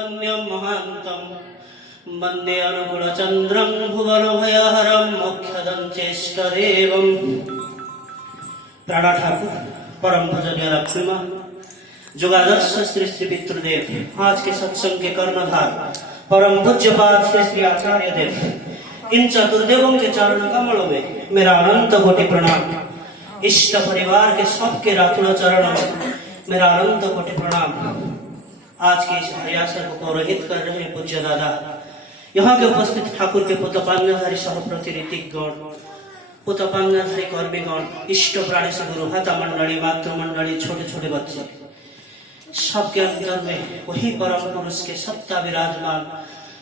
सुब्रह्मण्यं महान्तं वन्दे अनुकूलचन्द्रं भुवनभयहरं मोक्षदं चेष्टदेवं। प्राणा ठाकुर परम भजनीय लक्ष्मी माँ जुगादर्श श्री श्री पितृदेव, आज के सत्संग के कर्णधार परम पूज्यपाद श्री श्री आचार्य देव, इन चतुर्देवों के चरण कमलों में मेरा अनंत कोटि प्रणाम। इष्ट परिवार के सबके रातुल चरणों में मेरा अनंत कोटि प्रणाम। आज के इस हरियासर को पौरोहित कर रहे पूज्य दादा, यहाँ के उपस्थित ठाकुर के पुतपांगधारी सहप्रति ऋतिकगण, पुतपांगधारी कर्मीगण, इष्ट प्राणी से गुरु भाता मंडली, मातृमंडली, छोटे छोटे बच्चे, सबके अंतर में वही परम पुरुष के सत्ता विराजमान।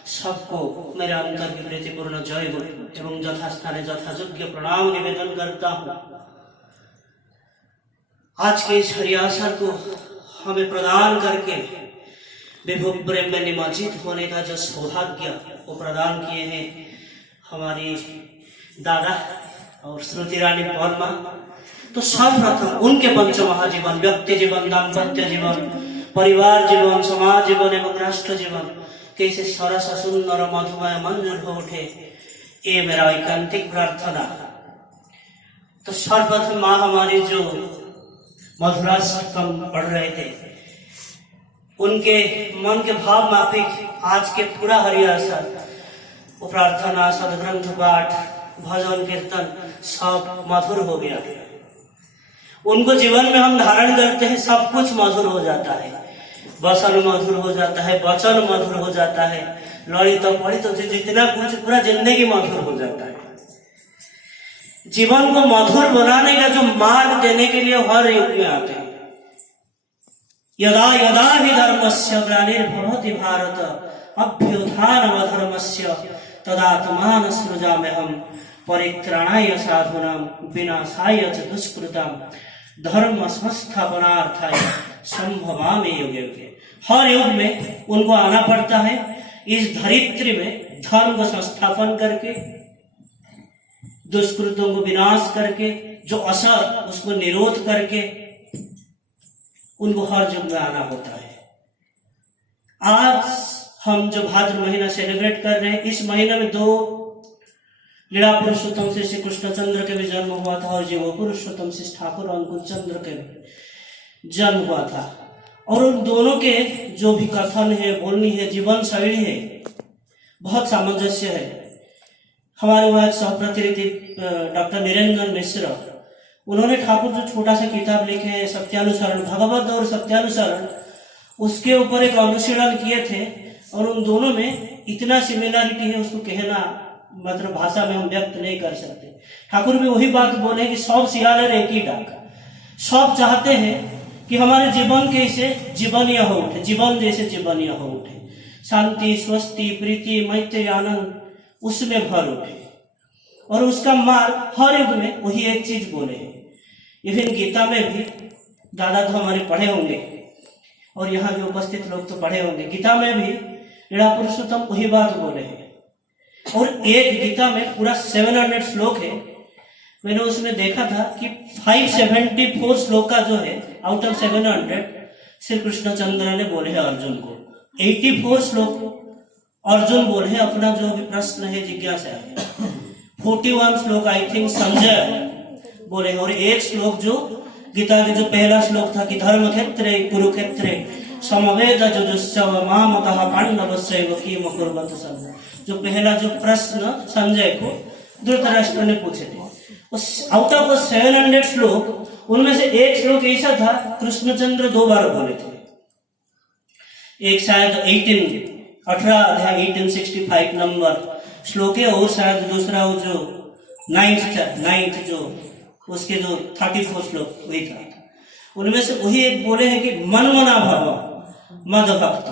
सबको मेरे अंतर की प्रीतिपूर्ण जय गुरु एवं यथास्थाने यथायोग्य प्रणाम निवेदन करता हूँ। आज के इस हरियासर को हमें प्रदान करके विभु प्रेम में निमज्जित होने का जो सौभाग्य वो प्रदान किए हैं हमारी दादा और श्रुति रानी पौर्णमा। तो सर्वप्रथम उनके पंच महाजीवन, व्यक्ति जीवन, दाम्पत्य जीवन, परिवार जीवन, समाज जीवन एवं राष्ट्र जीवन कैसे सरस सुंदर मधुमय मंजूर हो उठे, ये मेरा एकांतिक प्रार्थना। तो सर्वप्रथम माँ हमारी जो मधुरा सप्तम पढ़ रहे थे, उनके मन के भाव माफिक आज के पूरा हरियासर वो प्रार्थना, सदग्रंथ पाठ, भजन कीर्तन सब मधुर हो गया। उनको जीवन में हम धारण करते हैं, सब कुछ मधुर हो जाता है। वसन मधुर हो जाता है, वचन मधुर हो जाता है, ललित पढ़ित तो जितना कुछ पूरा जिंदगी मधुर हो जाता है। जीवन को मधुर बनाने का जो मार्ग देने के लिए हर युग में आते हैं। यदा यदा हि धर्मस्य ग्लानिर्भवति भारत अभ्युत्थानमधर्मस्य तदात्मान सृजाम्यहम् परित्राणाय साधूनां विनाशाय च दुष्कृतां धर्म संस्थापनार्थाय संभवामि युगे युगे। हर युग में उनको आना पड़ता है, इस धरित्री में धर्म को संस्थापन करके, दुष्कृतों को विनाश करके, जो असर उसको निरोध करके उनको हर युग में आना होता है। आज हम जो भाद्र महीना सेलिब्रेट कर रहे हैं, इस महीने में दो लीला पुरुषोत्तम से श्री कृष्णचंद्र के भी जन्म हुआ था और जीव पुरुषोत्तम श्री ठाकुर अंकुर चंद्र के भी जन्म हुआ था। और उन दोनों के जो भी कथन है, बोलनी है, जीवन शैली है, बहुत सामंजस्य है। हमारे वहाँ सहप्रतिनिधि डॉक्टर निरंजन मिश्र, उन्होंने ठाकुर जो छोटा सा किताब लिखे है सत्यानुसरण, भगवत और सत्यानुसरण, उसके ऊपर एक अनुशीलन किए थे। और उन दोनों में इतना सिमिलरिटी है, उसको कहना मतलब भाषा में हम व्यक्त नहीं कर सकते। ठाकुर भी वही बात बोले कि सब सियाल एक ही डाक। सब चाहते हैं कि हमारे जीवन कैसे जीवनीय हो उठे, जीवन जैसे जीवनीय हो उठे, शांति, स्वस्ति, प्रीति, मैत्री, आनंद उसमें भर उठे। और उसका मार्ग हर युग में वही एक चीज बोले हैं। इवन गीता में भी दादा तो हमारे पढ़े होंगे और यहाँ जो उपस्थित लोग तो पढ़े होंगे, गीता में भी लीला पुरुषोत्तम वही बात बोले हैं। और एक गीता में पूरा 700 श्लोक है। मैंने उसमें देखा था कि 574 श्लोक का जो है आउट ऑफ 700 श्री कृष्णचंद्र ने बोले हैं अर्जुन को। 84 श्लोक अर्जुन बोले हैं अपना जो भी प्रश्न है, जिज्ञासा है। 41 श्लोक आई थिंक संजय बोले हैं। और एक श्लोक जो गीता के जो पहला श्लोक था कि धर्म क्षेत्रे कुरुक्षेत्रे समवेद जुजुत्सव मामकः पांडवस्यैव किम कुर्वत संजय, जो पहला जो प्रश्न संजय को धृतराष्ट्र ने पूछे थे। आउट ऑफ 700 श्लोक उनमें से एक श्लोक ऐसा था कृष्णचंद्र 2 बार बोले थे। एक शायद 18 अध्याय 1865 नंबर श्लोक है, और शायद दूसरा वो जो 9th जो उसके जो 34 श्लोक वही था। उनमें से वही एक बोले हैं कि मन मना भव मद भक्त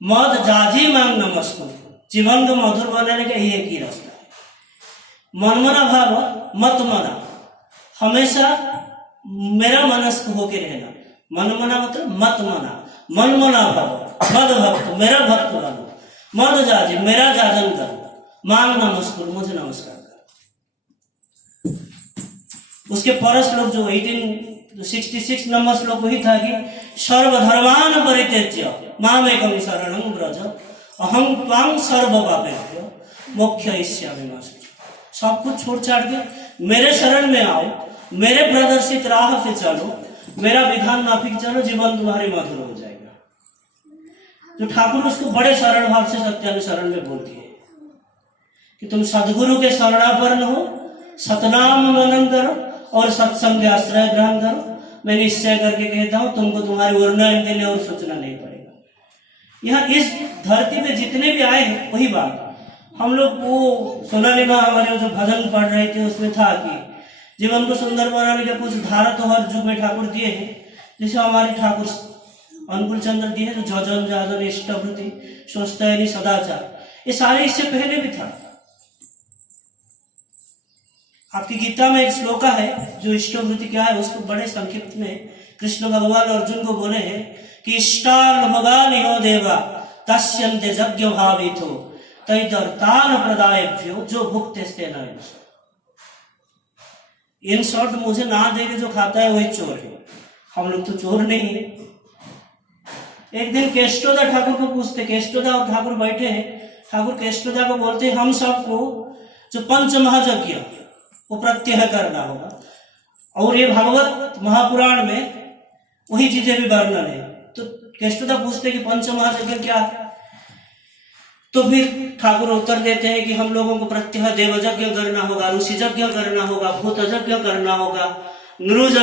मद जाजी मांग नमस्कुर। जीवन को मधुर बनाने का ये एक ही रास्ता है। मनमना भाव मत मना, हमेशा मेरा मनस्क होके रहना। मनमना मतलब मत मना, मन मना भाव मद भक्त मेरा भक्त बनो, मद जाजी मेरा जाजन करो, मांग नमस्कुर मुझे नमस्कार करो। उसके पर श्लोक जो 18 तो 66 नंबर श्लोक वही था कि सर्वधर्मान परित्यज्य मामेकं शरणं व्रज अहं त्वां सर्व पापेभ्यो मोक्षयिष्यामि मा शुचः। सब कुछ छोड़ छाड़ के मेरे शरण में आओ, मेरे प्रदर्शित राह पे चलो, मेरा विधान माफिक चलो, जीवन तुम्हारे मधुर हो जाएगा। तो ठाकुर उसको बड़े सरल भाव से सत्यानुसरण में बोलती है कि तुम सदगुरु के शरणापन्न हो, सतनाम मनन करो और सत्संग आश्रय ग्रहण करो। मैं निश्चय करके कहता हूं तुमको तुम्हारे उन्नयन के लिए और सोचना नहीं पड़ेगा। यहाँ इस धरती पे जितने भी आए हैं वही बात। हम लोग वो सोनाली माँ हमारे जो भजन पढ़ रहे थे उसमें था कि जीवन को सुंदर बनाने के कुछ धारा तो हर युग में ठाकुर दिए हैं। जैसे हमारे ठाकुर अनुकूल चंद्र दिए जो जजन जाजन इष्टवृत्ति स्वस्थयनी सदाचार, ये सारे इससे पहले भी था। आपकी गीता में एक श्लोका है जो इष्टवृत्ति क्या है उसको बड़े संक्षिप्त में कृष्ण भगवान अर्जुन को बोले हैं कि इष्टान भगानि हो देवा तस्यन्ते यज्ञ भावितो तैदर्तान प्रदायभ्यो जो भुक्तेस्ते न। इन शॉर्ट मुझे ना देके जो खाता है वही चोर है। हम लोग तो चोर नहीं है। एक दिन केष्टोदा ठाकुर को पूछते, केष्टोदा और ठाकुर बैठे हैं, ठाकुर केष्टोदा को बोलते हम सबको जो पंच महायज्ञ वो प्रत्यय करना होगा और ये भागवत महापुराण में वही चीजें भी वर्णन है। तो केष्टोदा पूछते कि पंच महायज्ञ क्या है? तो फिर ठाकुर उत्तर देते हैं कि हम लोगों को प्रत्यह देवयज्ञ करना होगा, ऋषि यज्ञ करना होगा, भूत यज्ञ करना होगा, नृ